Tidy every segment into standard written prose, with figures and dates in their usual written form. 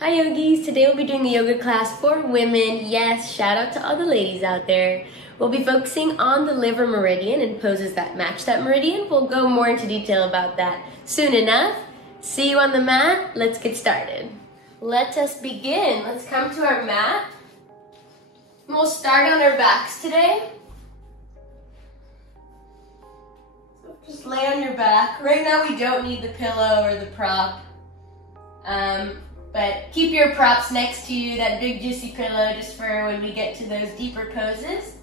Hi yogis, today we'll be doing a yoga class for women. Yes, shout out to all the ladies out there. We'll be focusing on the liver meridian and poses that match that meridian. We'll go more into detail about that soon enough. See you on the mat. Let's get started. Let us begin. Let's come to our mat. And we'll start on our backs today. So just lay on your back. Right now we don't need the pillow or the prop. But keep your props next to you, that big juicy pillow, just for when we get to those deeper poses.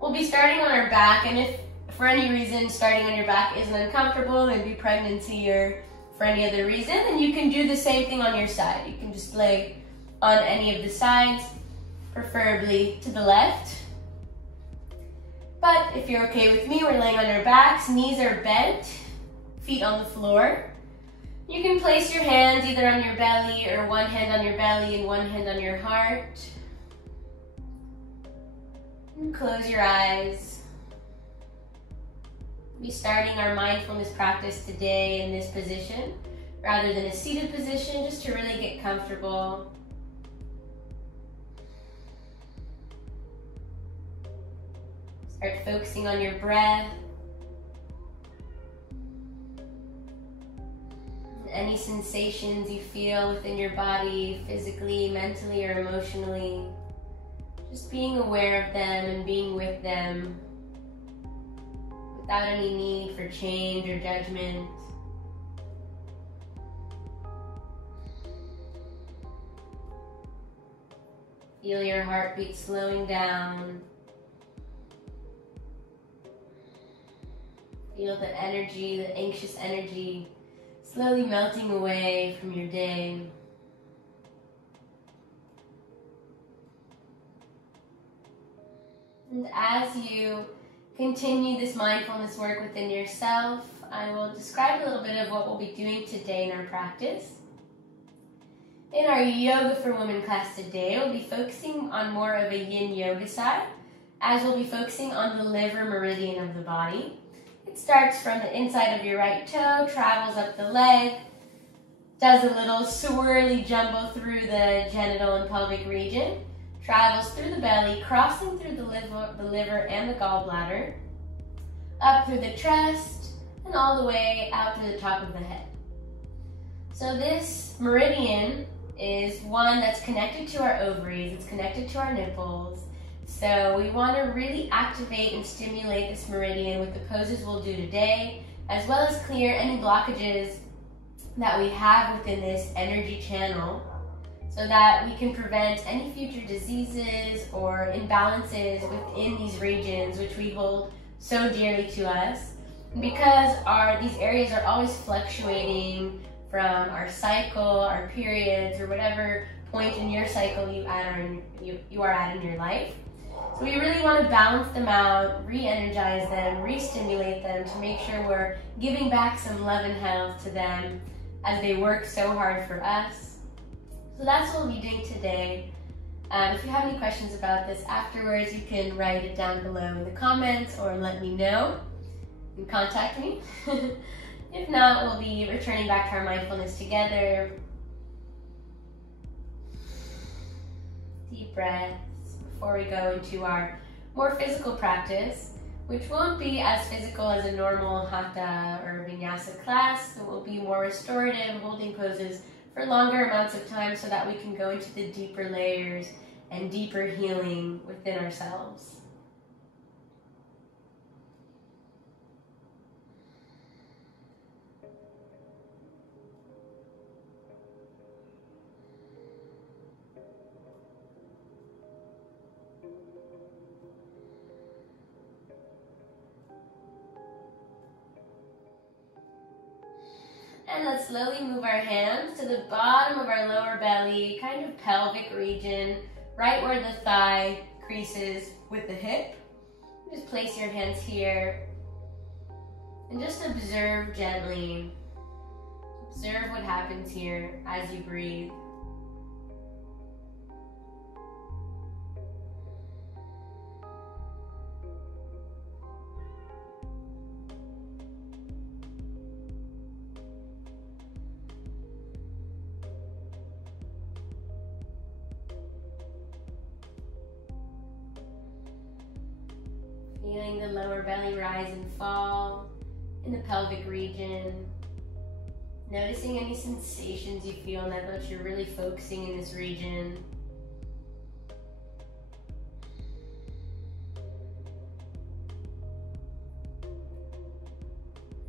We'll be starting on our back, and if for any reason starting on your back isn't uncomfortable, maybe pregnancy or for any other reason, then you can do the same thing on your side. You can just lay on any of the sides, preferably to the left. But if you're okay with me, we're laying on our backs, knees are bent, feet on the floor. You can place your hands either on your belly or one hand on your belly and one hand on your heart. And close your eyes. We'll be starting our mindfulness practice today in this position, rather than a seated position, just to really get comfortable. Start focusing on your breath. Any sensations you feel within your body, physically, mentally, or emotionally. Just being aware of them and being with them without any need for change or judgment. Feel your heartbeat slowing down. Feel the energy, the anxious energy, slowly melting away from your day. And as you continue this mindfulness work within yourself, I will describe a little bit of what we'll be doing today in our practice. In our Yoga for Women class today, we'll be focusing on more of a yin yoga side, as we'll be focusing on the liver meridian of the body. It starts from the inside of your right toe, travels up the leg, does a little swirly jumbo through the genital and pelvic region, travels through the belly, crossing through the liver and the gallbladder, up through the chest, and all the way out to the top of the head. So this meridian is one that's connected to our ovaries, it's connected to our nipples. So we want to really activate and stimulate this meridian with the poses we'll do today, as well as clear any blockages that we have within this energy channel, so that we can prevent any future diseases or imbalances within these regions which we hold so dearly to us. Because these areas are always fluctuating from our cycle, our periods, or whatever point in your cycle you are at in your life. So we really want to balance them out, re-energize them, re-stimulate them to make sure we're giving back some love and health to them as they work so hard for us. So that's what we'll be doing today. If you have any questions about this afterwards, you can write it down below in the comments or let me know and contact me. If not, we'll be returning back to our mindfulness together. Deep breaths before we go into our more physical practice, which won't be as physical as a normal hatha or vinyasa class. It will be more restorative, holding poses for longer amounts of time so that we can go into the deeper layers and deeper healing within ourselves. And let's slowly move our hands to the bottom of our lower belly, kind of pelvic region, right where the thigh creases with the hip. Just place your hands here and just observe gently. Observe what happens here as you breathe. Feeling the lower belly rise and fall in the pelvic region. Noticing any sensations you feel, and that you're really focusing in this region.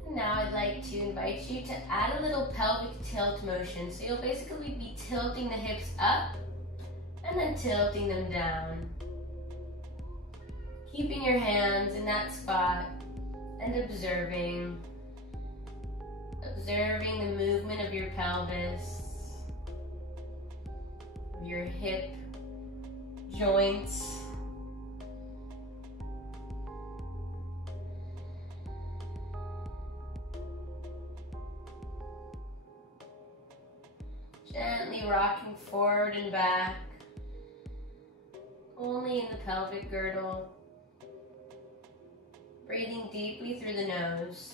And now I'd like to invite you to add a little pelvic tilt motion. So you'll basically be tilting the hips up and then tilting them down. Keeping your hands in that spot and observing the movement of your pelvis, of your hip joints. Gently rocking forward and back, only in the pelvic girdle. Breathing deeply through the nose.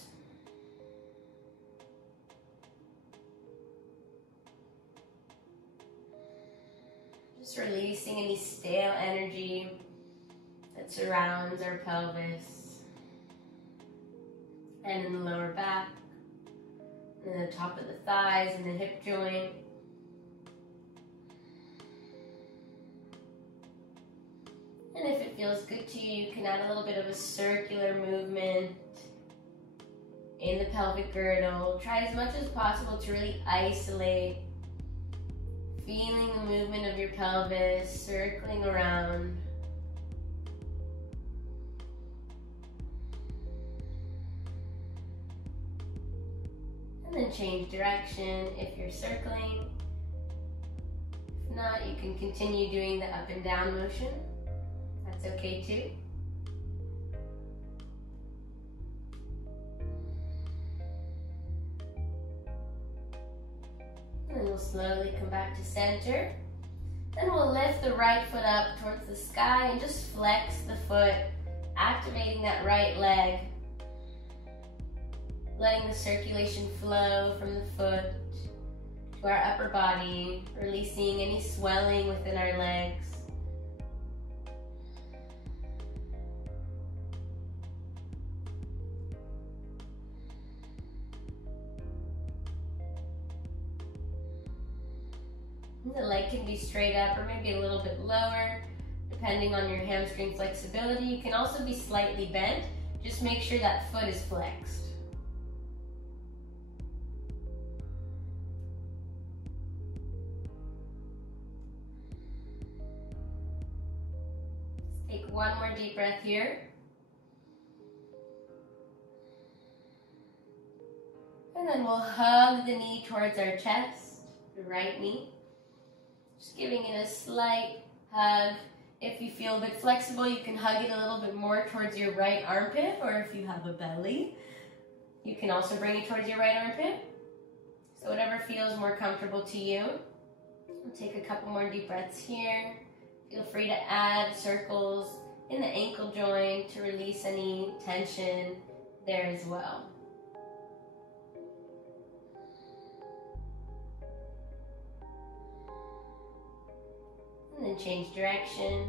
Just releasing any stale energy that surrounds our pelvis and in the lower back, and the top of the thighs and the hip joint. And if it feels good to you, you can add a little bit of a circular movement in the pelvic girdle. Try as much as possible to really isolate, feeling the movement of your pelvis, circling around. And then change direction if you're circling. If not, you can continue doing the up and down motion. That's okay too. And we'll slowly come back to center. Then we'll lift the right foot up towards the sky and just flex the foot, activating that right leg. Letting the circulation flow from the foot to our upper body, releasing any swelling within our legs. The leg can be straight up or maybe a little bit lower, depending on your hamstring flexibility. You can also be slightly bent. Just make sure that foot is flexed. Let's take one more deep breath here. And then we'll hug the knee towards our chest, the right knee. Just giving it a slight hug. If you feel a bit flexible, you can hug it a little bit more towards your right armpit, or if you have a belly, you can also bring it towards your right armpit. So whatever feels more comfortable to you. We'll take a couple more deep breaths here. Feel free to add circles in the ankle joint to release any tension there as well. And then change direction.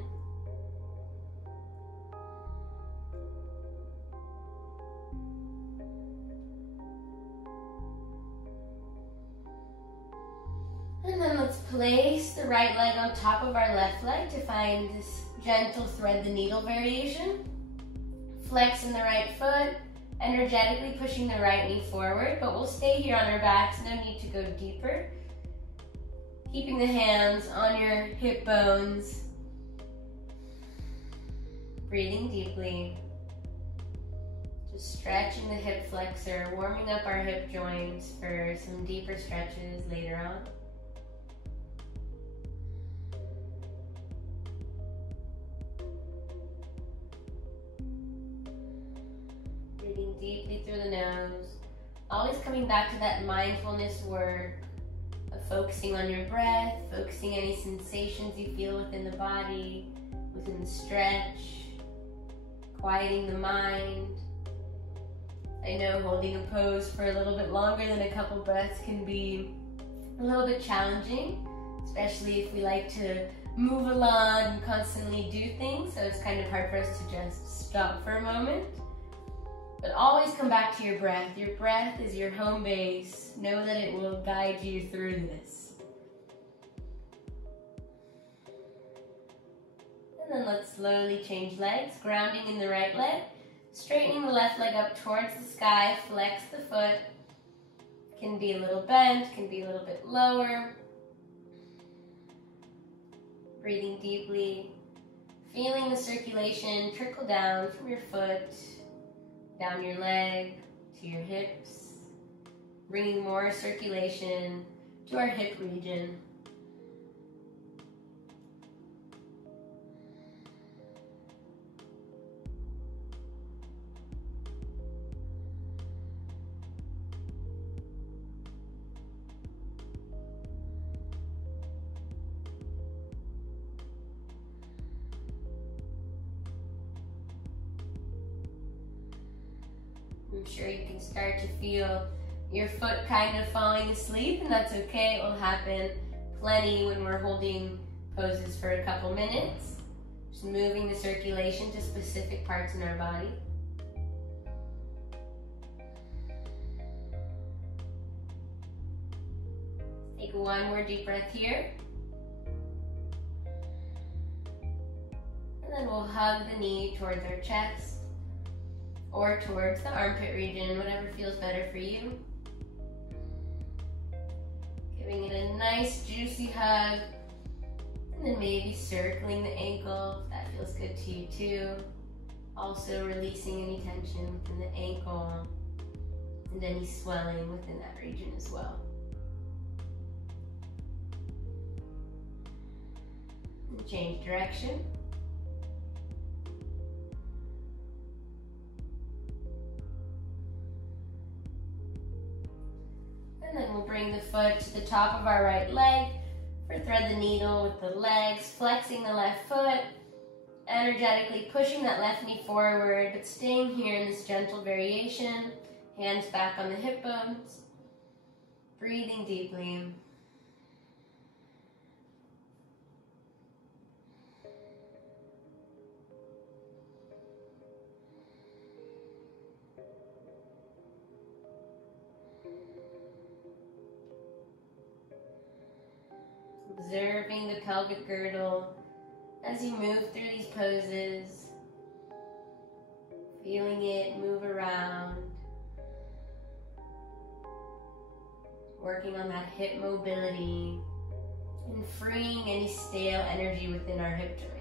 And then let's place the right leg on top of our left leg to find this gentle thread the needle variation. Flexing the right foot, energetically pushing the right knee forward, but we'll stay here on our backs, no need to go deeper. Keeping the hands on your hip bones. Breathing deeply. Just stretching the hip flexor, warming up our hip joints for some deeper stretches later on. Breathing deeply through the nose. Always coming back to that mindfulness work. Focusing on your breath, focusing any sensations you feel within the body, within the stretch, quieting the mind. I know holding a pose for a little bit longer than a couple breaths can be a little bit challenging, especially if we like to move along and constantly do things, so it's kind of hard for us to just stop for a moment. But always come back to your breath. Your breath is your home base. Know that it will guide you through this. And then let's slowly change legs, grounding in the right leg, straightening the left leg up towards the sky, flex the foot. Can be a little bent, can be a little bit lower. Breathing deeply, feeling the circulation trickle down from your foot, down your leg, to your hips, bringing more circulation to our hip region. I'm sure you can start to feel your foot kind of falling asleep, and that's okay. It will happen plenty when we're holding poses for a couple minutes. Just moving the circulation to specific parts in our body. Take one more deep breath here. And then we'll hug the knee towards our chest, or towards the armpit region, whatever feels better for you. Giving it a nice juicy hug, and then maybe circling the ankle if that feels good to you too. Also releasing any tension within the ankle and any swelling within that region as well. And change direction. And then we'll bring the foot to the top of our right leg for thread the needle with the legs, flexing the left foot, energetically pushing that left knee forward, but staying here in this gentle variation, hands back on the hip bones, breathing deeply. Observing the pelvic girdle as you move through these poses, feeling it move around, working on that hip mobility and freeing any stale energy within our hip joints.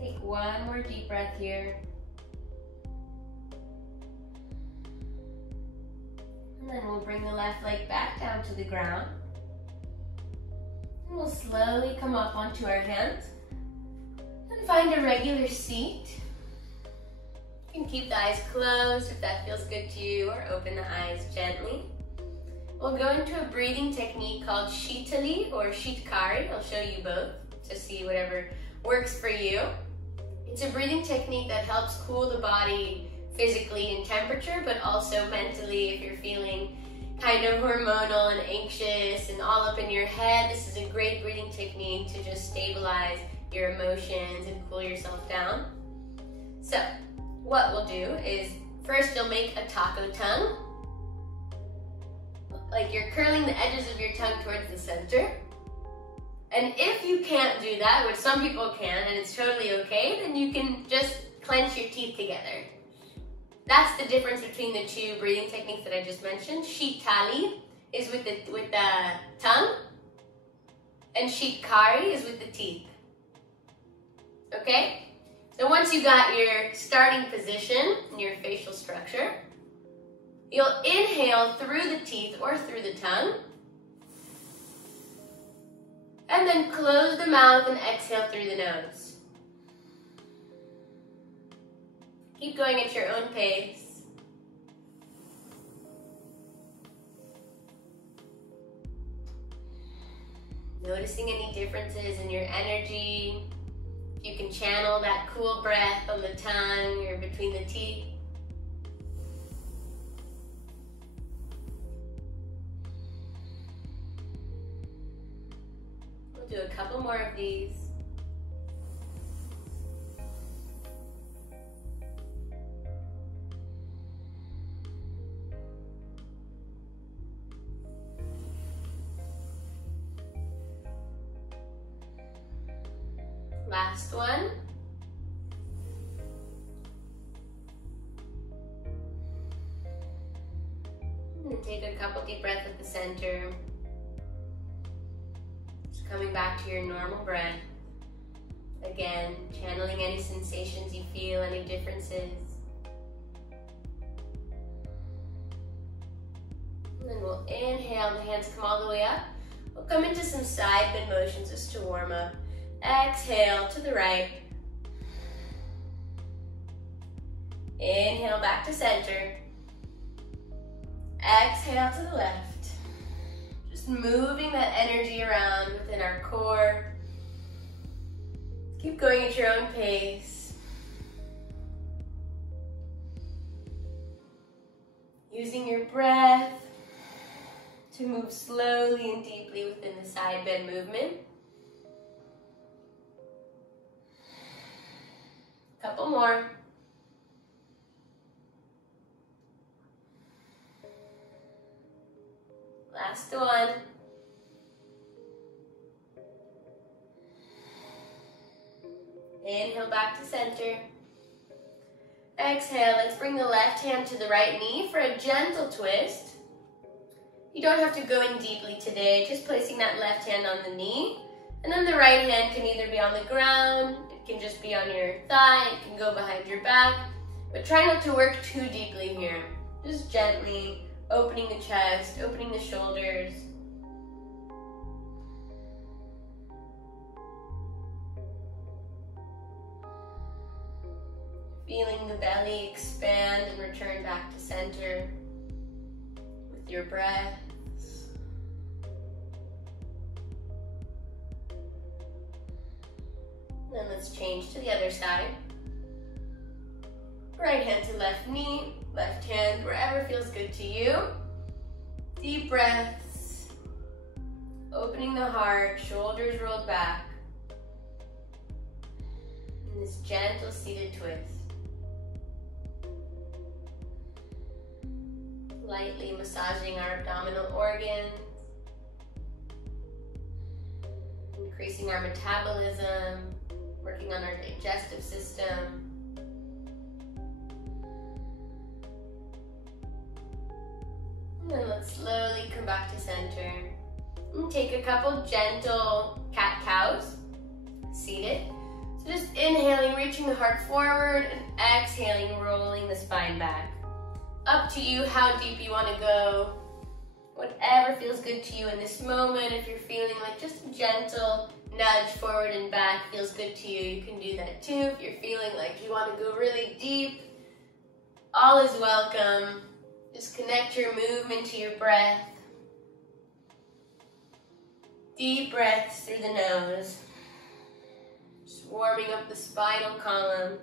Take one more deep breath here. And then we'll bring the left leg back down to the ground. And we'll slowly come up onto our hands and find a regular seat. You can keep the eyes closed if that feels good to you, or open the eyes gently. We'll go into a breathing technique called Shitali or Shitkari. I'll show you both to see whatever works for you. It's a breathing technique that helps cool the body physically in temperature, but also mentally if you're feeling kind of hormonal and anxious and all up in your head. This is a great breathing technique to just stabilize your emotions and cool yourself down. So what we'll do is first you'll make a taco tongue, like you're curling the edges of your tongue towards the center. And if you can't do that, which some people can, and it's totally okay, then you can just clench your teeth together. That's the difference between the two breathing techniques that I just mentioned. Shitali is with the tongue, and Shitkari is with the teeth. Okay? So once you got your starting position and your facial structure, you'll inhale through the teeth or through the tongue, and then close the mouth and exhale through the nose. Keep going at your own pace. Noticing any differences in your energy. You can channel that cool breath on the tongue or between the teeth. We'll do a couple more of these. Last one. And take a couple deep breaths at the center. Just coming back to your normal breath. Again, channeling any sensations you feel, any differences. And then we'll inhale, the hands come all the way up. We'll come into some side bend motions just to warm up. Exhale to the right. Inhale back to center. Exhale to the left. Just moving that energy around within our core. Keep going at your own pace. Using your breath to move slowly and deeply within the side bend movement. Couple more. Last one. Inhale back to center. Exhale, let's bring the left hand to the right knee for a gentle twist. You don't have to go in deeply today, just placing that left hand on the knee. And then the right hand can either be on the ground, it can just be on your thigh, it can go behind your back. But try not to work too deeply here. Just gently opening the chest, opening the shoulders. Feeling the belly expand and return back to center with your breath. Then let's change to the other side. Right hand to left knee, left hand wherever feels good to you. Deep breaths. Opening the heart, shoulders rolled back. And this gentle seated twist. Lightly massaging our abdominal organs. Increasing our metabolism. Working on our digestive system. And then let's slowly come back to center. And take a couple gentle cat-cows, seated. So just inhaling, reaching the heart forward, and exhaling, rolling the spine back. Up to you how deep you want to go. Whatever feels good to you in this moment. If you're feeling like just a gentle nudge forward and back feels good to you, you can do that too. If you're feeling like you want to go really deep, all is welcome. Just connect your movement to your breath. Deep breaths through the nose. Just warming up the spinal column.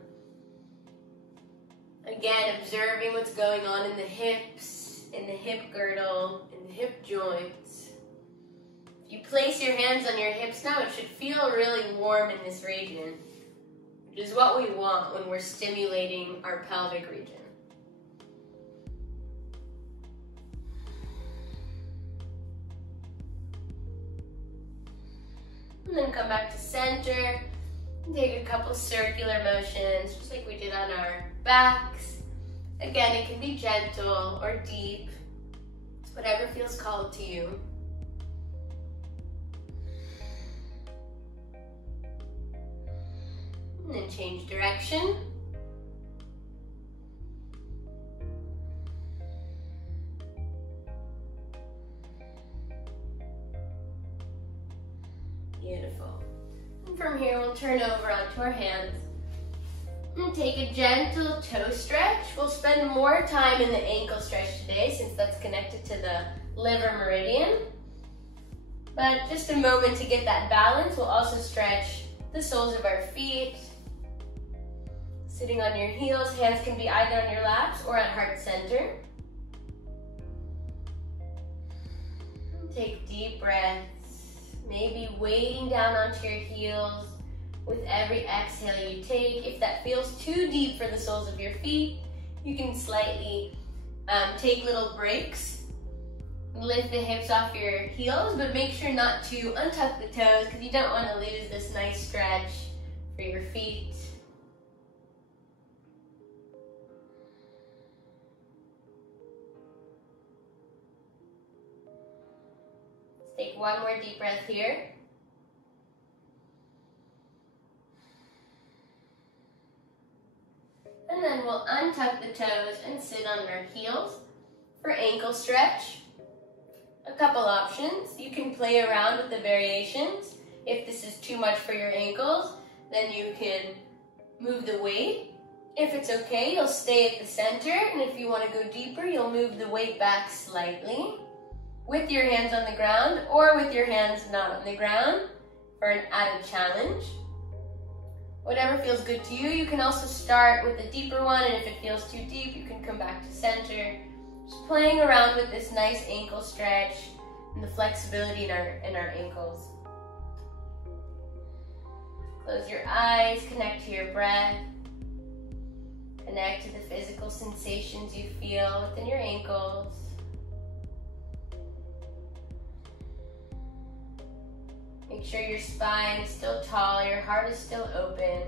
Again, observing what's going on in the hips, in the hip girdle, in the hip joints. If you place your hands on your hips now, it should feel really warm in this region, which is what we want when we're stimulating our pelvic region. And then come back to center. And take a couple circular motions, just like we did on our backs. Again, it can be gentle or deep. It's whatever feels called to you. And then change direction. Beautiful. And from here, we'll turn over onto our hands. And take a gentle toe stretch. We'll spend more time in the ankle stretch today since that's connected to the liver meridian. But just a moment to get that balance. We'll also stretch the soles of our feet. Sitting on your heels, hands can be either on your laps or at heart center. Take deep breaths, maybe weighting down onto your heels with every exhale you take. If that feels too deep for the soles of your feet, you can slightly take little breaks. Lift the hips off your heels, but make sure not to untuck the toes because you don't want to lose this nice stretch for your feet. Let's take one more deep breath here. And then we'll untuck the toes and sit on our heels for ankle stretch. A couple options. You can play around with the variations. If this is too much for your ankles, then you can move the weight. If it's okay, you'll stay at the center, and if you want to go deeper, you'll move the weight back slightly with your hands on the ground or with your hands not on the ground for an added challenge. Whatever feels good to you. You can also start with a deeper one, and if it feels too deep, you can come back to center. Just playing around with this nice ankle stretch and the flexibility in our ankles. Close your eyes, connect to your breath. Connect to the physical sensations you feel within your ankles. Make sure your spine is still tall, your heart is still open.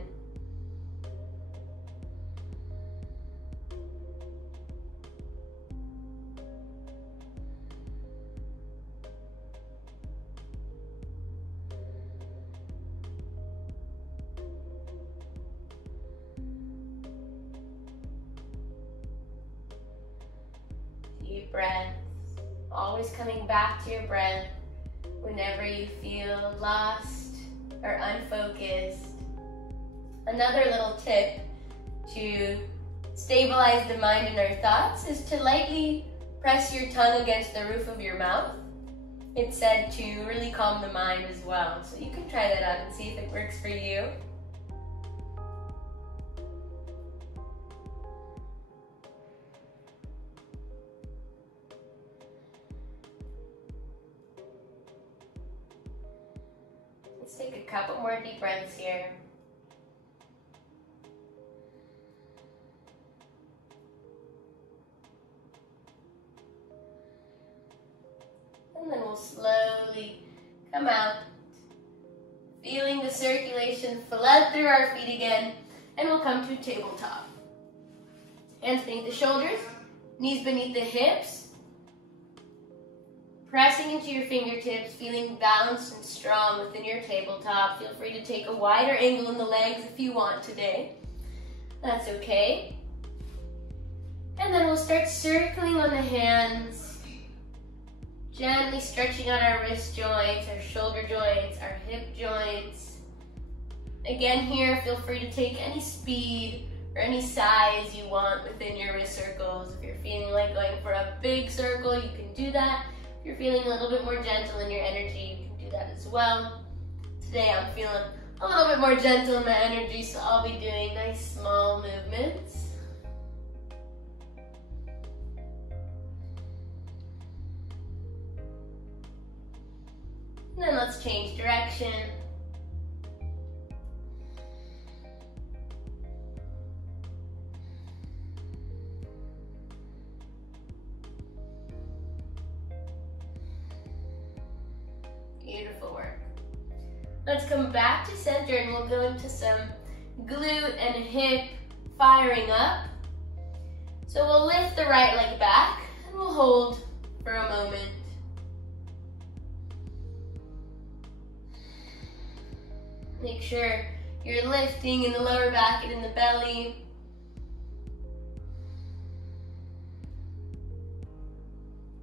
Deep breaths, always coming back to your breath whenever you feel lost or unfocused. Another little tip to stabilize the mind and our thoughts is to lightly press your tongue against the roof of your mouth. It's said to really calm the mind as well. So you can try that out and see if it works for you. Let's take a couple more deep breaths here. And then we'll slowly come out, feeling the circulation flood through our feet again, and we'll come to tabletop. Hands beneath the shoulders, knees beneath the hips, pressing into your fingertips, feeling balanced and strong within your tabletop. Feel free to take a wider angle in the legs if you want today. That's okay. And then we'll start circling on the hands, gently stretching out our wrist joints, our shoulder joints, our hip joints. Again here, feel free to take any speed or any size you want within your wrist circles. If you're feeling like going for a big circle, you can do that. If you're feeling a little bit more gentle in your energy, you can do that as well. Today I'm feeling a little bit more gentle in my energy, so I'll be doing nice small movements. And then let's change direction. Beautiful work. Let's come back to center and we'll go into some glute and hip firing up. So we'll lift the right leg back and we'll hold for a moment. Make sure you're lifting in the lower back and in the belly.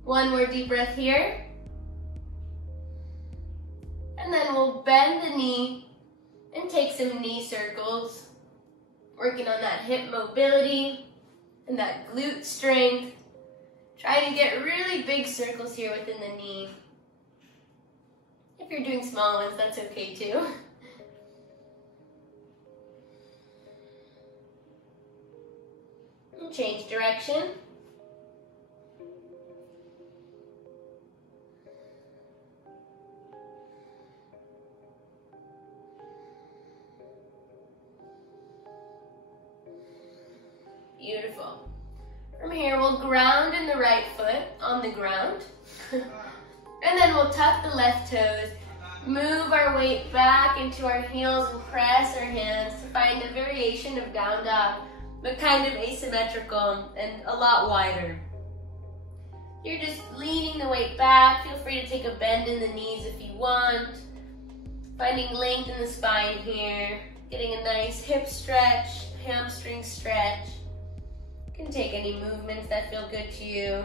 One more deep breath here. And then we'll bend the knee and take some knee circles. Working on that hip mobility and that glute strength. Trying to get really big circles here within the knee. If you're doing small ones, that's okay too. And change direction. Beautiful. From here, we'll ground in the right foot on the ground. And then we'll tuck the left toes, move our weight back into our heels and press our hands to find a variation of down dog, but kind of asymmetrical and a lot wider. You're just leaning the weight back. Feel free to take a bend in the knees if you want. Finding length in the spine here. Getting a nice hip stretch, hamstring stretch. You can take any movements that feel good to you.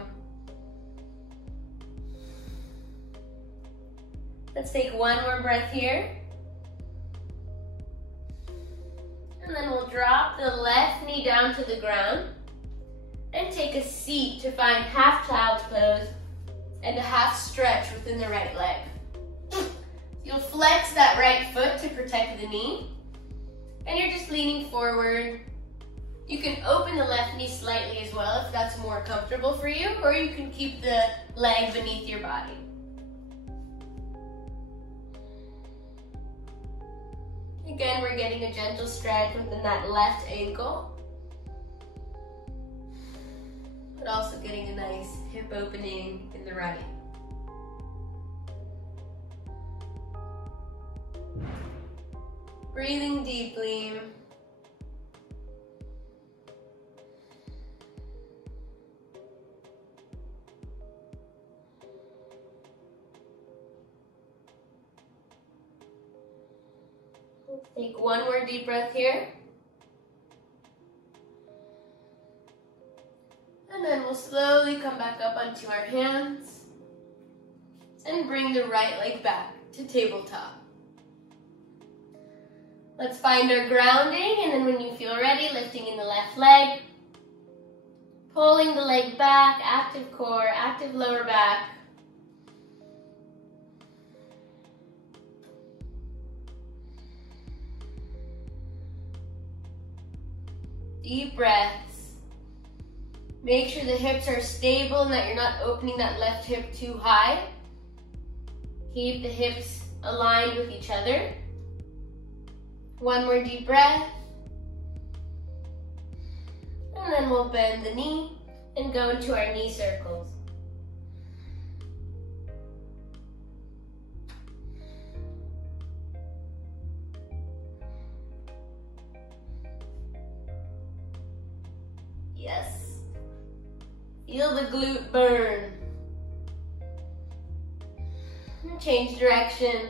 Let's take one more breath here. And then we'll drop the left knee down to the ground and take a seat to find half child's pose and a half stretch within the right leg. You'll flex that right foot to protect the knee, and you're just leaning forward. You can open the left knee slightly as well if that's more comfortable for you, or you can keep the leg beneath your body. Again, we're getting a gentle stretch within that left ankle, but also getting a nice hip opening in the right. Breathing deeply. Let's take one more deep breath here. And then we'll slowly come back up onto our hands and bring the right leg back to tabletop. Let's find our grounding, and then when you feel ready, lifting in the left leg, pulling the leg back, active core, active lower back. Deep breaths. Make sure the hips are stable and that you're not opening that left hip too high. Keep the hips aligned with each other. One more deep breath. And then we'll bend the knee and go into our knee circles. Yes. Feel the glute burn. And change direction.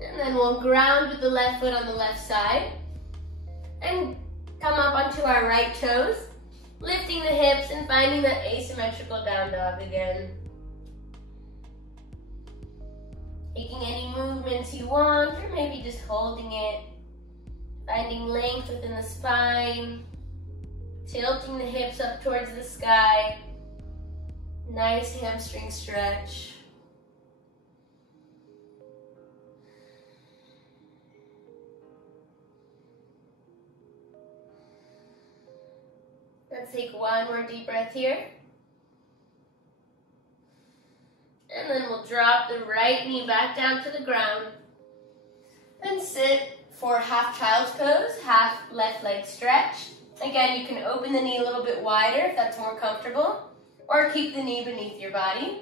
And then we'll ground with the left foot on the left side and come up onto our right toes, lifting the hips and finding that asymmetrical down dog again. Taking any movements you want, or maybe just holding it. Finding length within the spine, tilting the hips up towards the sky. Nice hamstring stretch. Let's take one more deep breath here. And then we'll drop the right knee back down to the ground. And sit for half child's pose, half left leg stretch. Again, you can open the knee a little bit wider if that's more comfortable, or keep the knee beneath your body.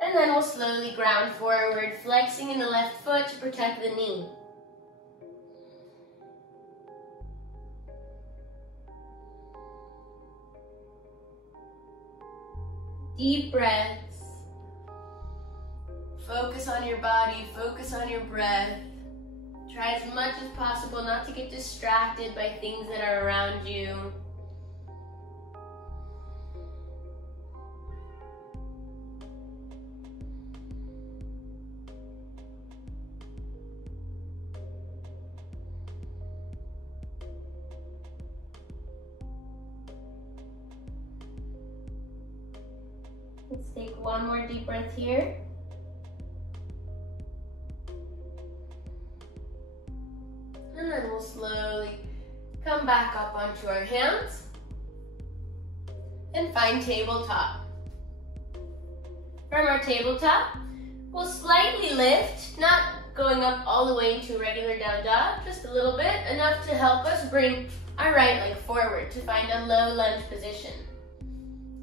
And then we'll slowly ground forward, flexing in the left foot to protect the knee. Deep breaths. Focus on your body, focus on your breath. Try as much as possible not to get distracted by things that are around you. Let's take one more deep breath here. And then we'll slowly come back up onto our hands and find tabletop. From our tabletop, we'll slightly lift, not going up all the way into a regular down dog, just a little bit, enough to help us bring our right leg forward to find a low lunge position.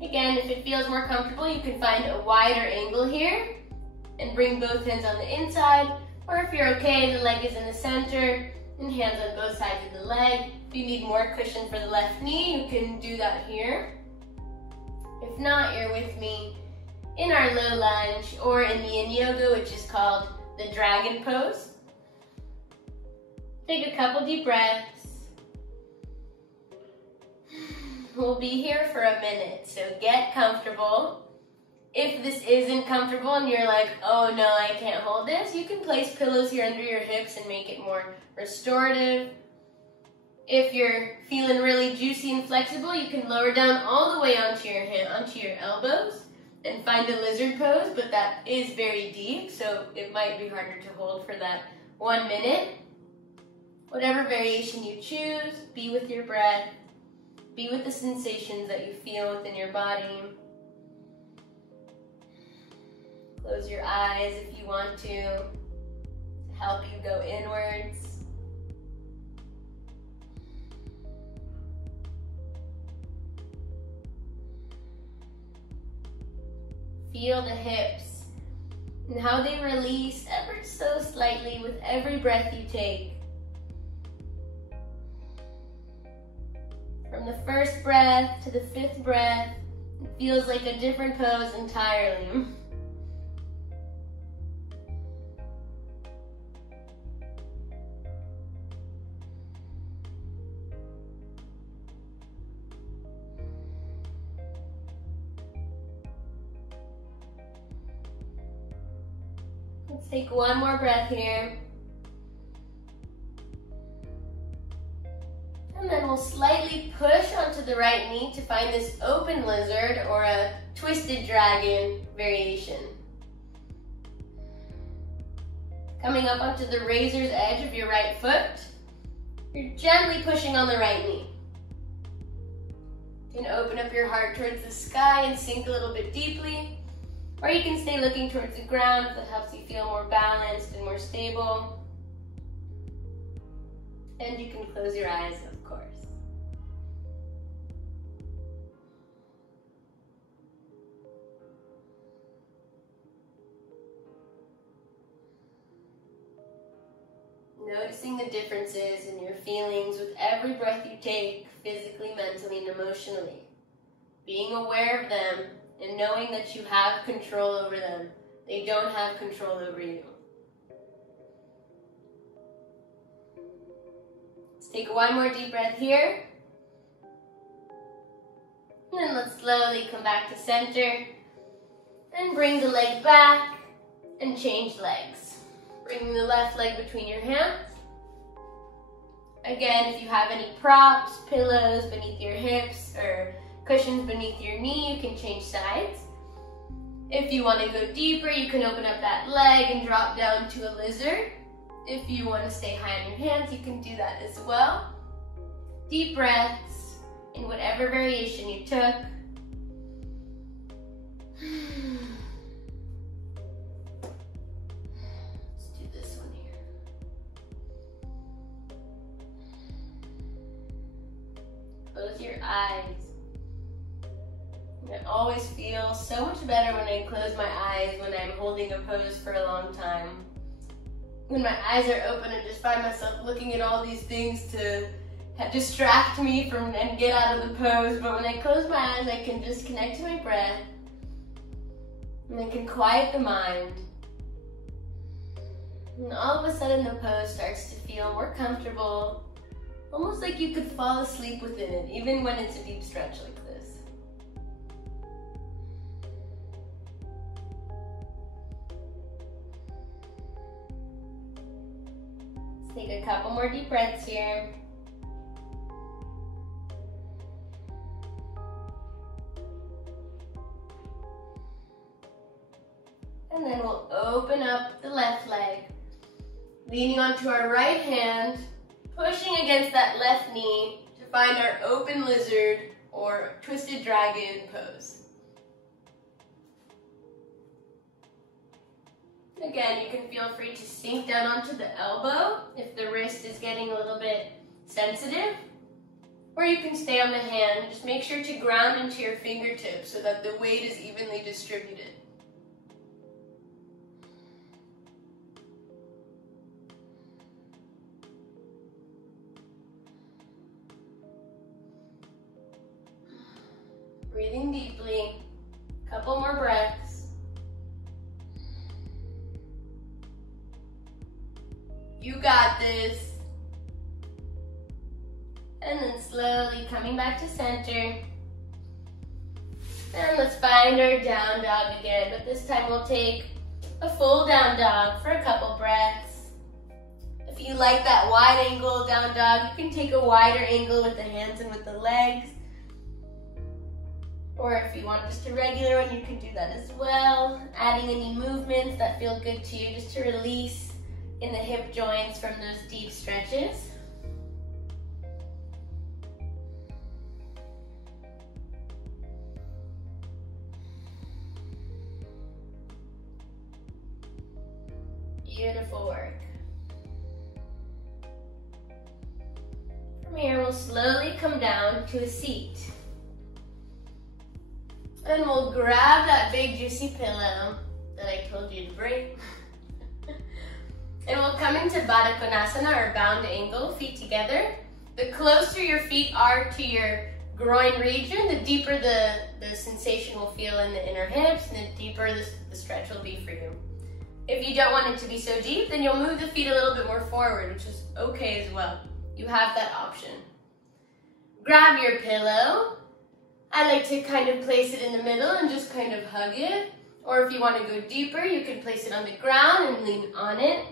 Again, if it feels more comfortable, you can find a wider angle here and bring both hands on the inside, or if you're okay, the leg is in the center and hands on both sides of the leg. If you need more cushion for the left knee, you can do that here. If not, you're with me in our low lunge or in the yin yoga, which is called the dragon pose. Take a couple deep breaths. We'll be here for a minute, so get comfortable. If this isn't comfortable and you're like, oh no, I can't hold this, you can place pillows here under your hips and make it more restorative. If you're feeling really juicy and flexible, you can lower down all the way onto your elbows and find a lizard pose, but that is very deep, so it might be harder to hold for that 1 minute. Whatever variation you choose, be with your breath, be with the sensations that you feel within your body. Close your eyes if you want to help you go inwards. Feel the hips and how they release ever so slightly with every breath you take. From the first breath to the 5th breath, it feels like a different pose entirely. Let's take one more breath here. And then we'll slightly push onto the right knee to find this open lizard or a twisted dragon variation. Coming up onto the razor's edge of your right foot, you're gently pushing on the right knee. You can open up your heart towards the sky and sink a little bit deeply, or you can stay looking towards the ground if that helps you feel more balanced and more stable. And you can close your eyes, of course. Noticing the differences in your feelings with every breath you take, physically, mentally, and emotionally. Being aware of them and knowing that you have control over them. They don't have control over you. Let's take one more deep breath here. And then let's slowly come back to center. And bring the leg back and change legs. Bringing the left leg between your hands. Again, if you have any props, pillows beneath your hips, or cushions beneath your knee, you can change sides. If you want to go deeper, you can open up that leg and drop down to a lizard. If you want to stay high on your hands, you can do that as well. Deep breaths in whatever variation you took. Let's do this one here. Close your eyes. I always feel so much better when I close my eyes when I'm holding a pose for a long time. When my eyes are open, I just find myself looking at all these things to distract me from and get out of the pose. But when I close my eyes, I can just connect to my breath and I can quiet the mind. And all of a sudden the pose starts to feel more comfortable, almost like you could fall asleep within it, even when it's a deep stretch like this. Take a couple more deep breaths here. And then we'll open up the left leg, leaning onto our right hand, pushing against that left knee to find our open lizard or twisted dragon pose. Again, you can feel free to sink down onto the elbow if the wrist is getting a little bit sensitive, or you can stay on the hand. Just make sure to ground into your fingertips so that the weight is evenly distributed. Breathing deeply, a couple more breaths. You got this. And then slowly coming back to center. And let's find our down dog again, but this time we'll take a full down dog for a couple breaths. If you like that wide angle down dog, you can take a wider angle with the hands and with the legs. Or if you want just a regular one, you can do that as well. Adding any movements that feel good to you, just to release in the hip joints from those deep stretches. Beautiful work. From here, we'll slowly come down to a seat. And we'll grab that big juicy pillow that I told you to bring. And we'll come into Baddha Konasana, or bound angle, feet together. The closer your feet are to your groin region, the deeper the sensation will feel in the inner hips, and the deeper the stretch will be for you. If you don't want it to be so deep, then you'll move the feet a little bit more forward, which is okay as well. You have that option. Grab your pillow. I like to kind of place it in the middle and just kind of hug it. Or if you want to go deeper, you can place it on the ground and lean on it.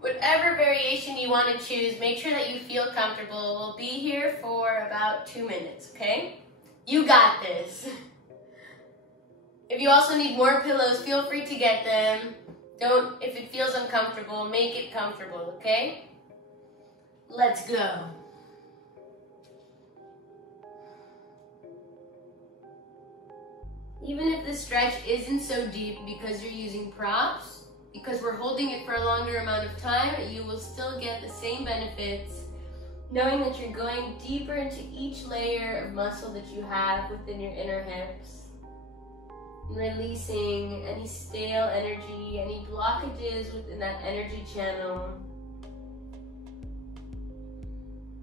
Whatever variation you want to choose, make sure that you feel comfortable. We'll be here for about 2 minutes, okay? You got this. If you also need more pillows, feel free to get them. If it feels uncomfortable, make it comfortable, okay? Let's go. Even if the stretch isn't so deep because you're using props, because we're holding it for a longer amount of time, you will still get the same benefits, knowing that you're going deeper into each layer of muscle that you have within your inner hips, and releasing any stale energy, any blockages within that energy channel,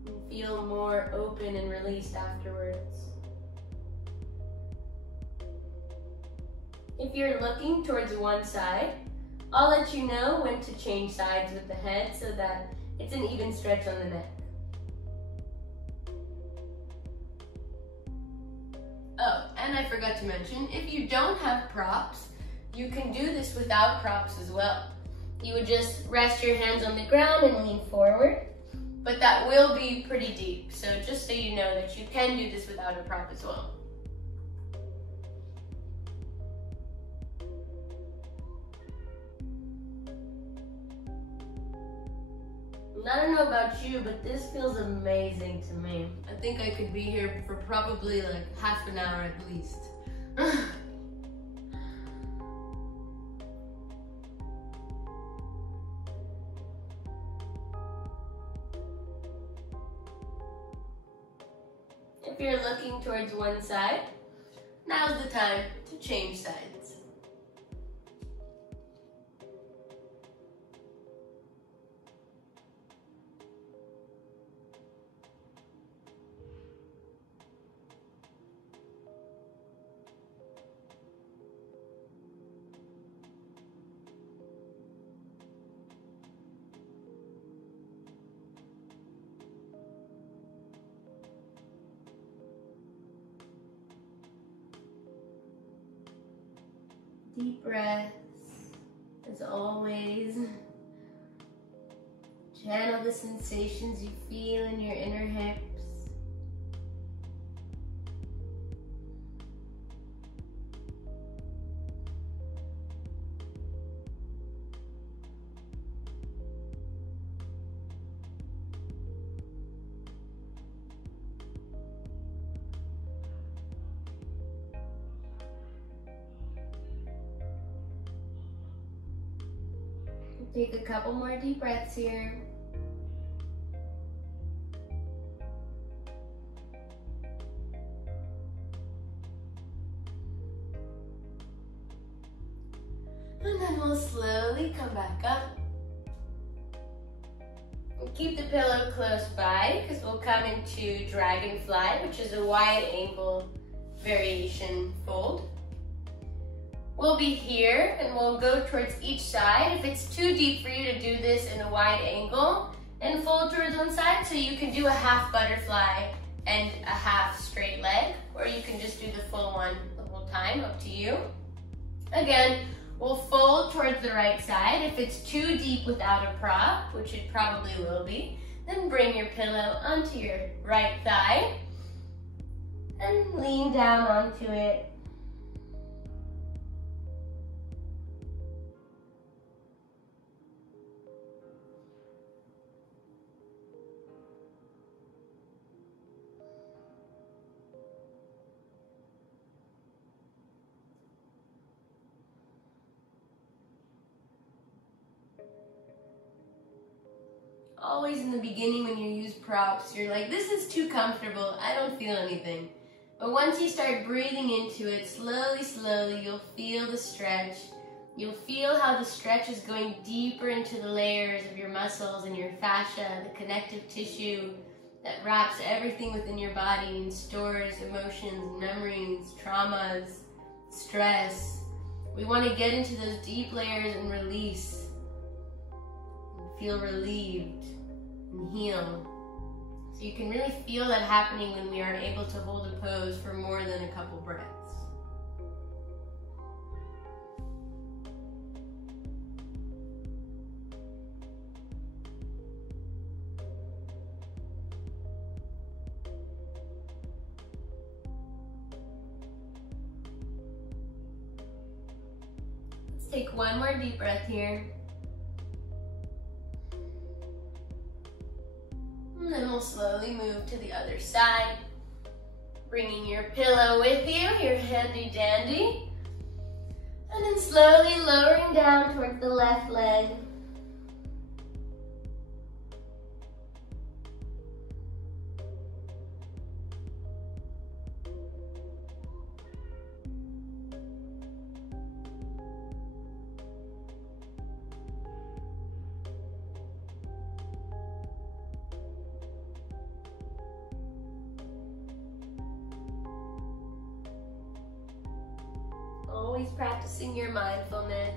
and feel more open and released afterwards. If you're looking towards one side, I'll let you know when to change sides with the head so that it's an even stretch on the neck. Oh, and I forgot to mention, if you don't have props, you can do this without props as well. You would just rest your hands on the ground and lean forward, but that will be pretty deep. So just so you know that you can do this without a prop as well. I don't know about you, but this feels amazing to me. I think I could be here for probably like half an hour at least. If you're looking towards one side, now's the time to change sides. Deep breaths, as always. Channel the sensations you feel in your inner hips. Take a couple more deep breaths here. And then we'll slowly come back up. And keep the pillow close by because we'll come into dragonfly, which is a wide ankle variation fold. We'll be here and we'll go towards each side. If it's too deep for you to do this in a wide angle, then fold towards one side, so you can do a half butterfly and a half straight leg, or you can just do the full one the whole time, up to you. Again, we'll fold towards the right side. If it's too deep without a prop, which it probably will be, then bring your pillow onto your right thigh and lean down onto it. Always in the beginning when you use props, you're like, this is too comfortable, I don't feel anything. But once you start breathing into it, slowly, slowly, you'll feel the stretch. You'll feel how the stretch is going deeper into the layers of your muscles and your fascia, the connective tissue that wraps everything within your body and stores emotions, memories, traumas, stress. We want to get into those deep layers and release. Feel relieved and heal. So you can really feel that happening when we are able to hold a pose for more than a couple breaths. Let's take one more deep breath here. And then we'll slowly move to the other side, bringing your pillow with you, your handy dandy. And then slowly lowering down towards the left leg. Always practicing your mindfulness.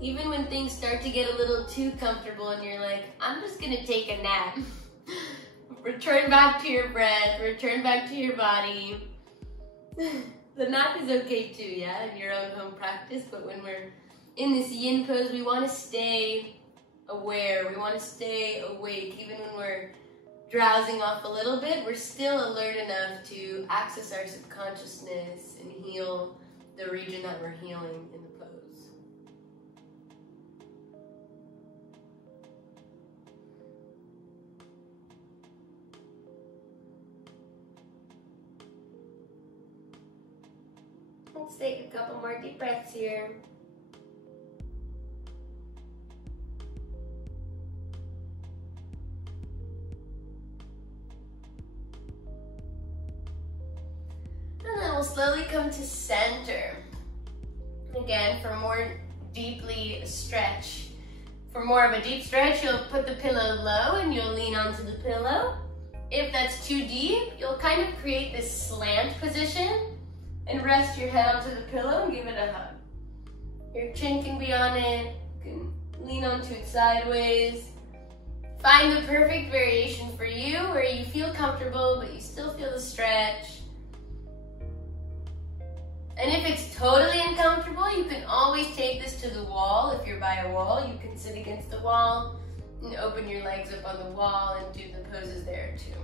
Even when things start to get a little too comfortable and you're like, I'm just gonna take a nap. Return back to your breath, return back to your body. The nap is okay too, yeah, in your own home practice, but when we're in this yin pose, we wanna stay aware, we wanna stay awake. Even when we're drowsing off a little bit, we're still alert enough to access our subconsciousness and heal the region that we're healing in the pose. Let's take a couple more deep breaths here. And then we'll slowly come to center. Again, for more deeply stretch. For more of a deep stretch, you'll put the pillow low and you'll lean onto the pillow. If that's too deep, you'll kind of create this slant position and rest your head onto the pillow and give it a hug. Your chin can be on it, you can lean onto it sideways. Find the perfect variation for you where you feel comfortable but you still feel the stretch. And if it's totally uncomfortable, you can always take this to the wall. If you're by a wall, you can sit against the wall and open your legs up on the wall and do the poses there too.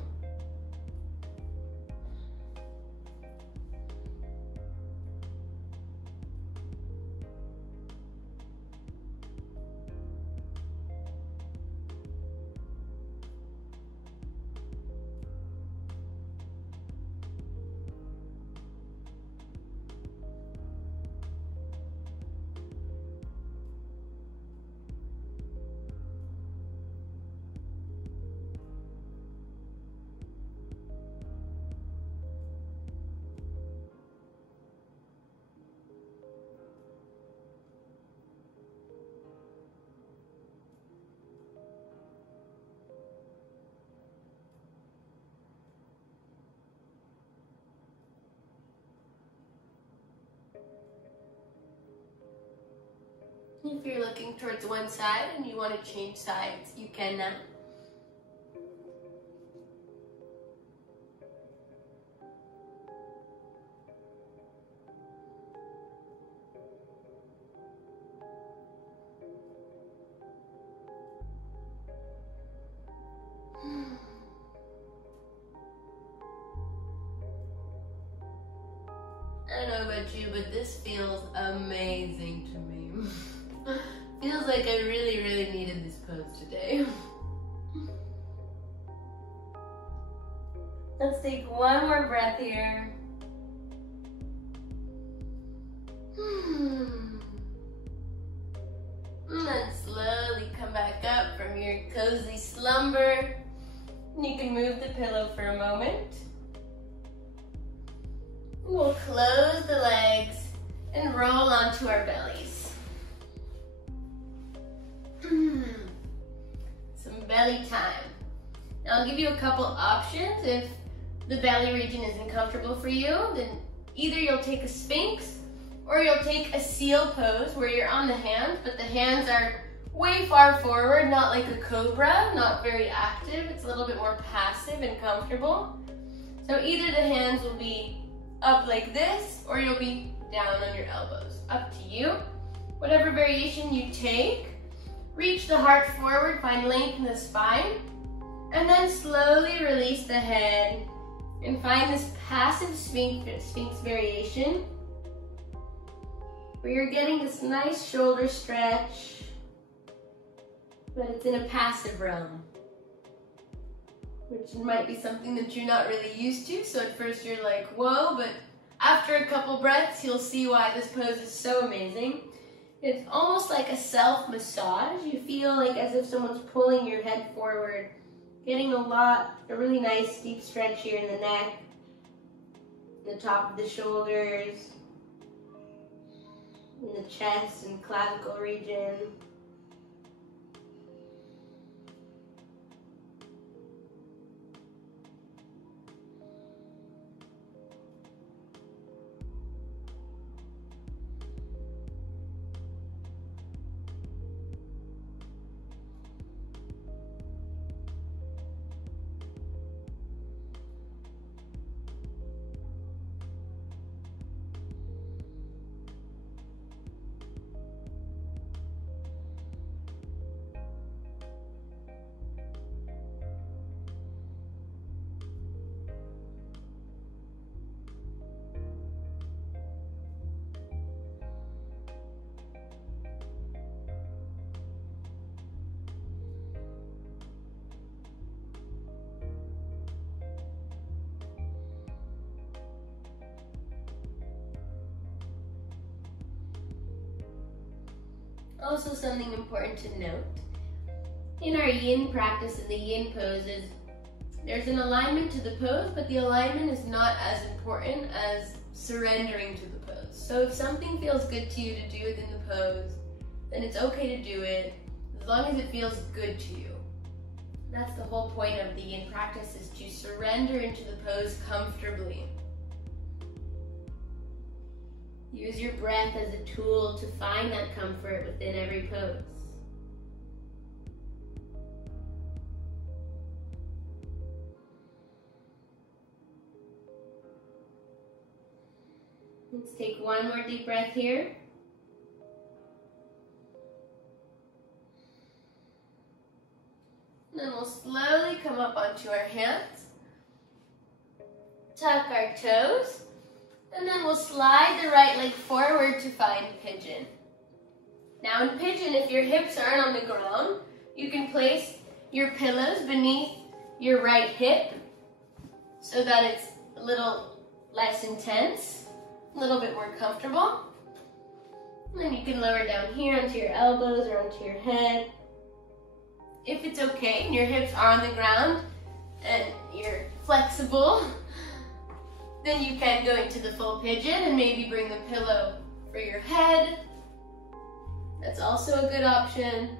If you're looking towards one side and you want to change sides, you can now. I don't know about you, but this feels amazing to me. Feels like I really, really needed this pose today. Let's take one more breath here. And then slowly come back up from your cozy slumber. You can move the pillow for a moment. We'll close the legs and roll onto our bellies. Some belly time. Now I'll give you a couple options. If the belly region isn't comfortable for you, then either you'll take a Sphinx or you'll take a seal pose where you're on the hands, but the hands are way far forward, not like a cobra, not very active. It's a little bit more passive and comfortable. So either the hands will be up like this, or you'll be down on your elbows. Up to you. Whatever variation you take, reach the heart forward, find length in the spine, and then slowly release the head and find this passive Sphinx variation where you're getting this nice shoulder stretch, but it's in a passive realm, which might be something that you're not really used to. So at first you're like, whoa, but after a couple breaths, you'll see why this pose is so amazing. It's almost like a self-massage. You feel like as if someone's pulling your head forward, getting a really nice deep stretch here in the neck, in the top of the shoulders, in the chest and clavicle region. Also, something important to note, in our yin practice, in the yin poses, there's an alignment to the pose, but the alignment is not as important as surrendering to the pose. So if something feels good to you to do within the pose, then it's okay to do it, as long as it feels good to you. That's the whole point of the yin practice, is to surrender into the pose comfortably. Use your breath as a tool to find that comfort within every pose. Let's take one more deep breath here. And then we'll slowly come up onto our hands. Tuck our toes. And then we'll slide the right leg forward to find pigeon. Now in pigeon, if your hips aren't on the ground, you can place your pillows beneath your right hip so that it's a little less intense, a little bit more comfortable. And then you can lower down here onto your elbows or onto your head. If it's okay and your hips are on the ground and you're flexible, then you can go into the full pigeon and maybe bring the pillow for your head. That's also a good option.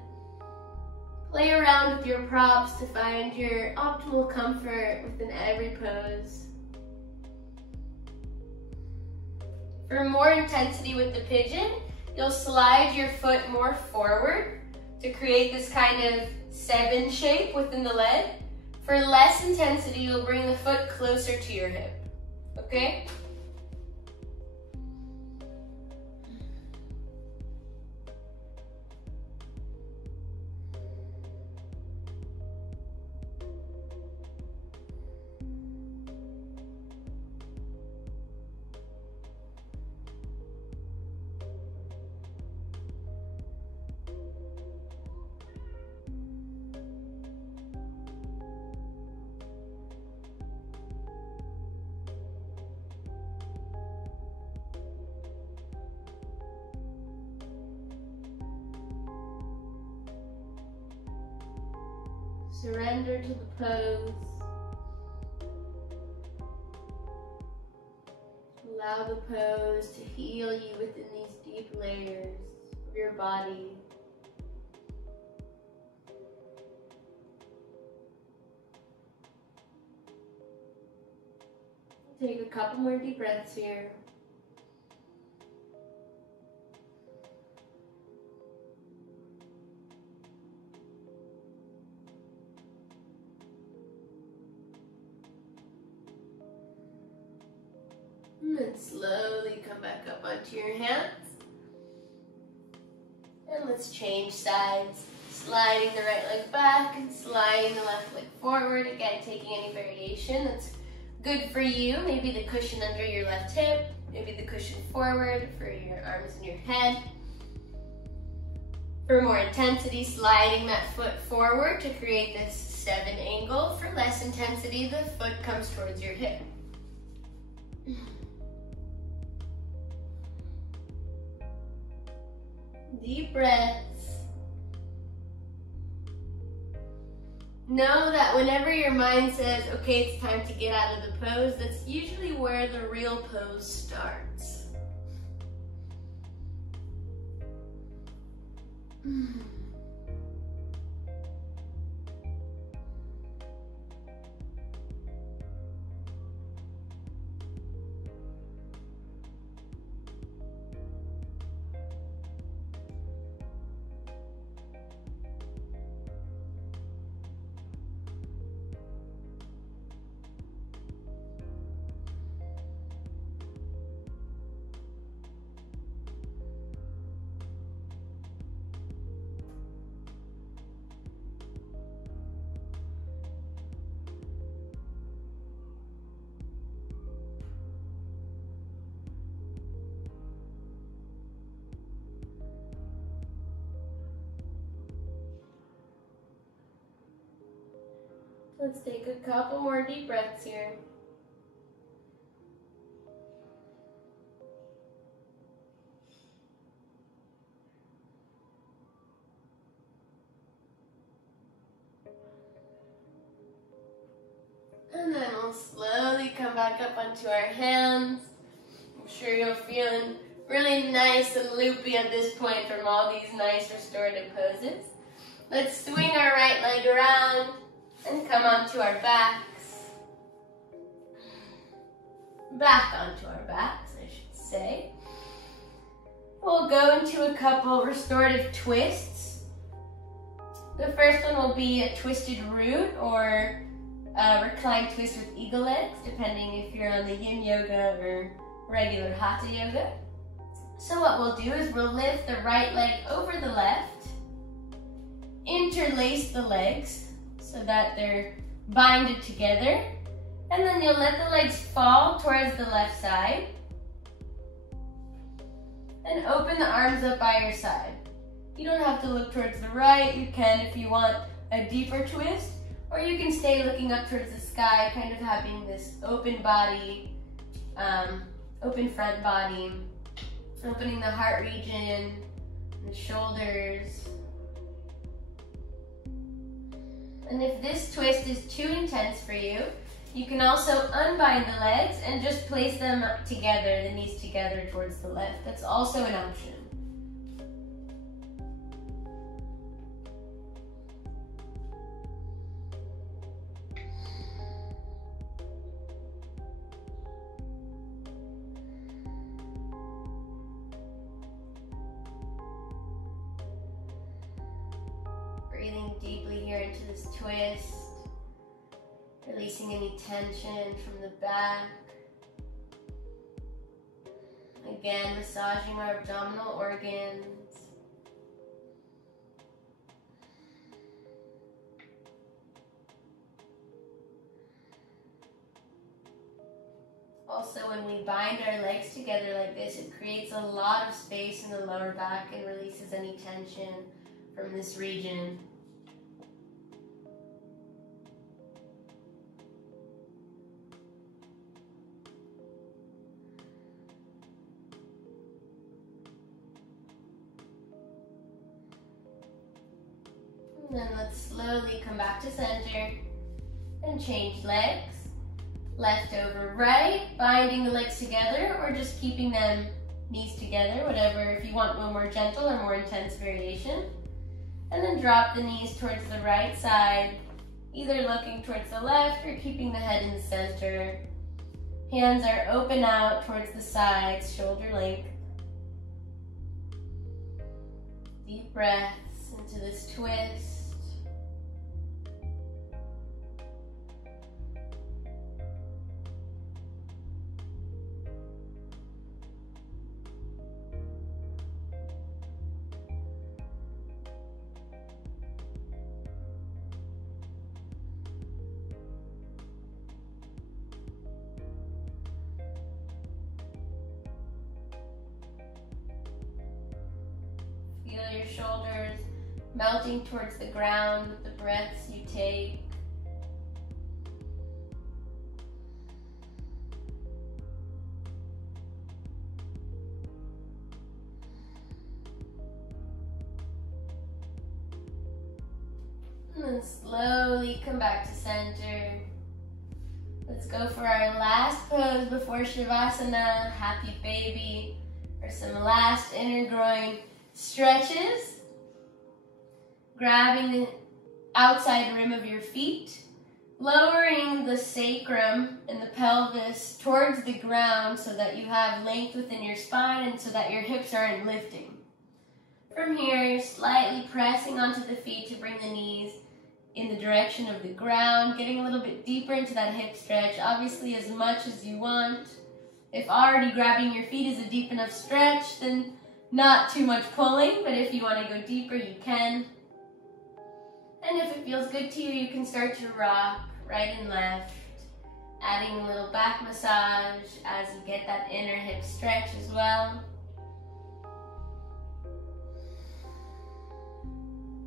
Play around with your props to find your optimal comfort within every pose. For more intensity with the pigeon, you'll slide your foot more forward to create this kind of 7 shape within the leg. For less intensity, you'll bring the foot closer to your hip, okay? Surrender to the pose. Allow the pose to heal you within these deep layers of your body. Take a couple more deep breaths here. And then slowly come back up onto your hands. And let's change sides. Sliding the right leg back and sliding the left leg forward. Again, taking any variation that's good for you. Maybe the cushion under your left hip. Maybe the cushion forward for your arms and your head. For more intensity, sliding that foot forward to create this 7 angle. For less intensity, the foot comes towards your hip. Deep breaths. Know that whenever your mind says, okay, it's time to get out of the pose, that's usually where the real pose starts. Let's take a couple more deep breaths here. And then we'll slowly come back up onto our hands. I'm sure you're feeling really nice and loopy at this point from all these nice restorative poses. Let's swing our right leg around and come onto our backs. Back onto our backs, I should say. We'll go into a couple restorative twists. The first one will be a twisted root or a reclined twist with eagle legs, depending if you're on the yin yoga or regular hatha yoga. So what we'll do is we'll lift the right leg over the left, interlace the legs so that they're binded together, and then you'll let the legs fall towards the left side and open the arms up by your side. You don't have to look towards the right. You can if you want a deeper twist, or you can stay looking up towards the sky, kind of having this open body, open front body, opening the heart region, the shoulders. And if this twist is too intense for you, you can also unbind the legs and just place them together, the knees together towards the left. That's also an option. deeply here into this twist, releasing any tension from the back. Again, massaging our abdominal organs. Also, when we bind our legs together like this, it creates a lot of space in the lower back and releases any tension from this region. And then let's slowly come back to center and change legs. Left over right, binding the legs together or just keeping them knees together, whatever, if you want a more gentle or more intense variation. And then drop the knees towards the right side, either looking towards the left or keeping the head in the center. Hands are open out towards the sides, shoulder length. Deep breaths into this twist. Feel your shoulders melting towards the ground with the breaths you take. And then slowly come back to center. Let's go for our last pose before Shavasana, happy baby, or some last inner groin stretches. Grabbing the outside rim of your feet, lowering the sacrum and the pelvis towards the ground so that you have length within your spine and so that your hips aren't lifting. From here, you're slightly pressing onto the feet to bring the knees in the direction of the ground, getting a little bit deeper into that hip stretch, obviously as much as you want. If already grabbing your feet is a deep enough stretch, then not too much pulling, but if you want to go deeper, you can. And if it feels good to you, you can start to rock right and left, adding a little back massage as you get that inner hip stretch as well.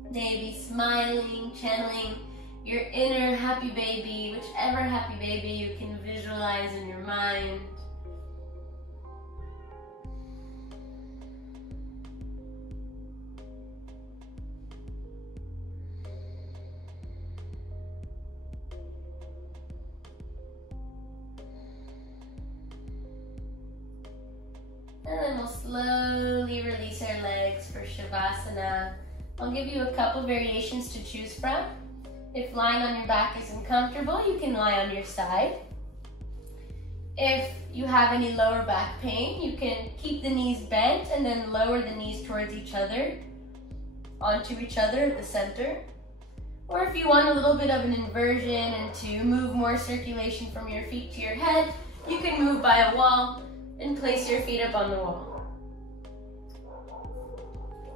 Maybe smiling, channeling your inner happy baby, whichever happy baby you can visualize in your mind. And then we'll slowly release our legs for Shavasana. I'll give you a couple variations to choose from. If lying on your back isn't comfortable, you can lie on your side. If you have any lower back pain, you can keep the knees bent and then lower the knees towards each other, onto each other at the center. Or if you want a little bit of an inversion and to move more circulation from your feet to your head, you can move by a wall and place your feet up on the wall.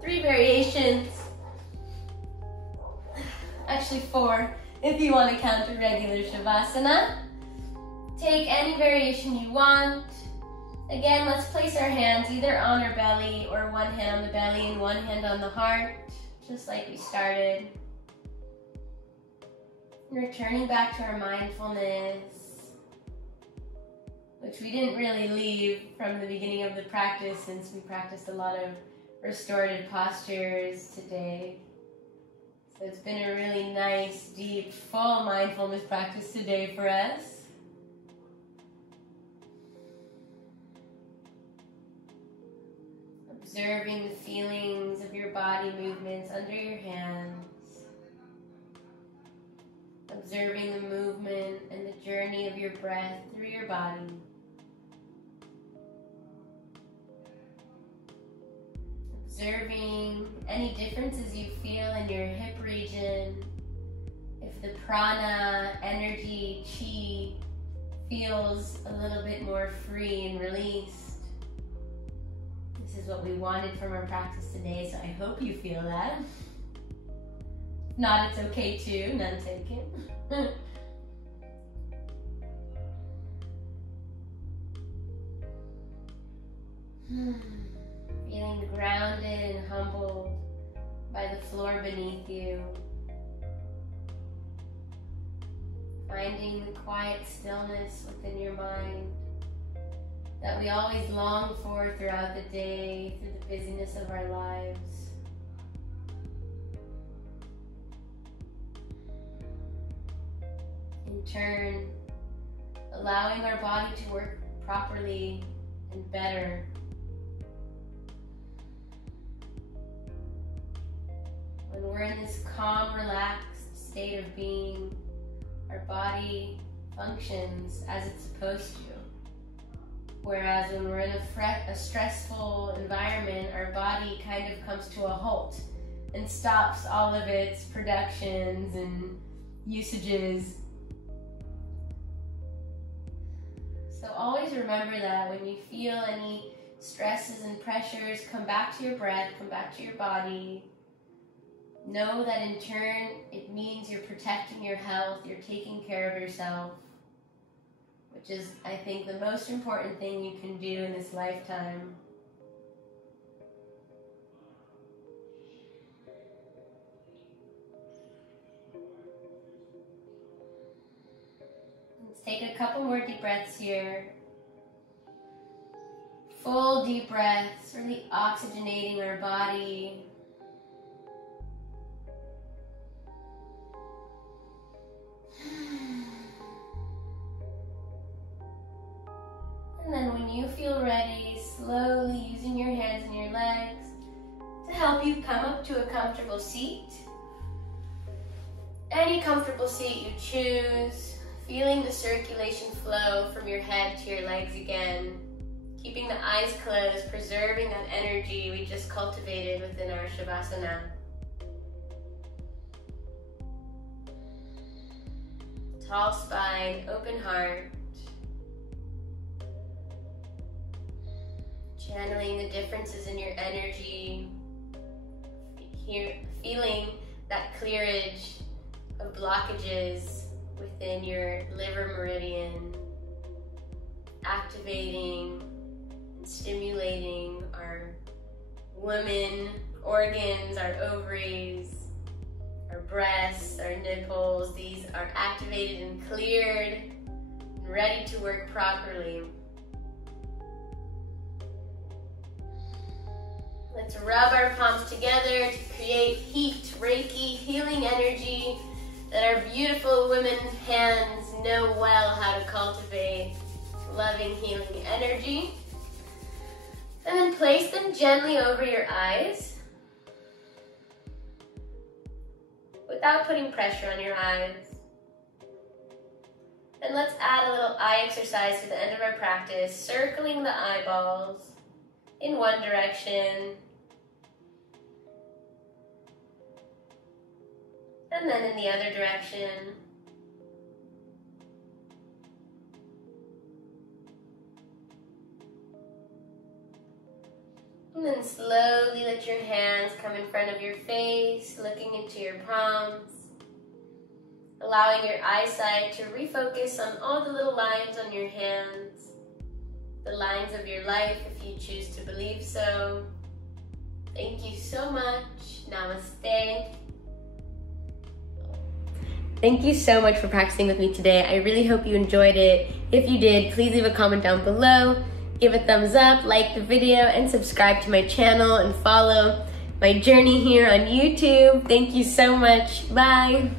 3 variations. Actually 4, if you want to count a regular Shavasana. Take any variation you want. Again, let's place our hands either on our belly or one hand on the belly and one hand on the heart, just like we started. Returning back to our mindfulness, which we didn't really leave from the beginning of the practice since we practiced a lot of restorative postures today. So it's been a really nice, deep, full mindfulness practice today for us. Observing the feelings of your body movements under your hands. Observing the movement and the journey of your breath through your body. observing any differences you feel in your hip region. If the prana, energy, chi feels a little bit more free and released. This is what we wanted from our practice today, so I hope you feel that. If not, it's okay too, none taken. Feeling grounded and humbled by the floor beneath you. Finding the quiet stillness within your mind that we always long for throughout the day, through the busyness of our lives. In turn, allowing our body to work properly and better. When we're in this calm, relaxed state of being, our body functions as it's supposed to. Whereas when we're in a stressful environment, our body kind of comes to a halt and stops all of its productions and usages. So always remember that when you feel any stresses and pressures, come back to your breath, come back to your body. Know that in turn, it means you're protecting your health, you're taking care of yourself, which is, I think, the most important thing you can do in this lifetime. Let's take a couple more deep breaths here. Full deep breaths, really oxygenating our body. And then when you feel ready, slowly using your hands and your legs to help you come up to a comfortable seat. Any comfortable seat you choose, feeling the circulation flow from your head to your legs again, keeping the eyes closed, preserving that energy we just cultivated within our Shavasana. Tall spine, open heart. Channeling the differences in your energy. Feeling that clearage of blockages within your liver meridian. Activating and stimulating our women organs, our ovaries, our breasts, our nipples. These are activated and cleared and ready to work properly. Let's rub our palms together to create heat, Reiki, healing energy that our beautiful women's hands know well how to cultivate. Loving, healing energy. And then place them gently over your eyes without putting pressure on your eyes. And let's add a little eye exercise to the end of our practice, circling the eyeballs in one direction and then in the other direction. And then slowly let your hands come in front of your face, looking into your palms, allowing your eyesight to refocus on all the little lines on your hands, the lines of your life if you choose to believe so. Thank you so much. Namaste. Thank you so much for practicing with me today. I really hope you enjoyed it. If you did, please leave a comment down below. Give a thumbs up, like the video, and subscribe to my channel and follow my journey here on YouTube. Thank you so much. Bye.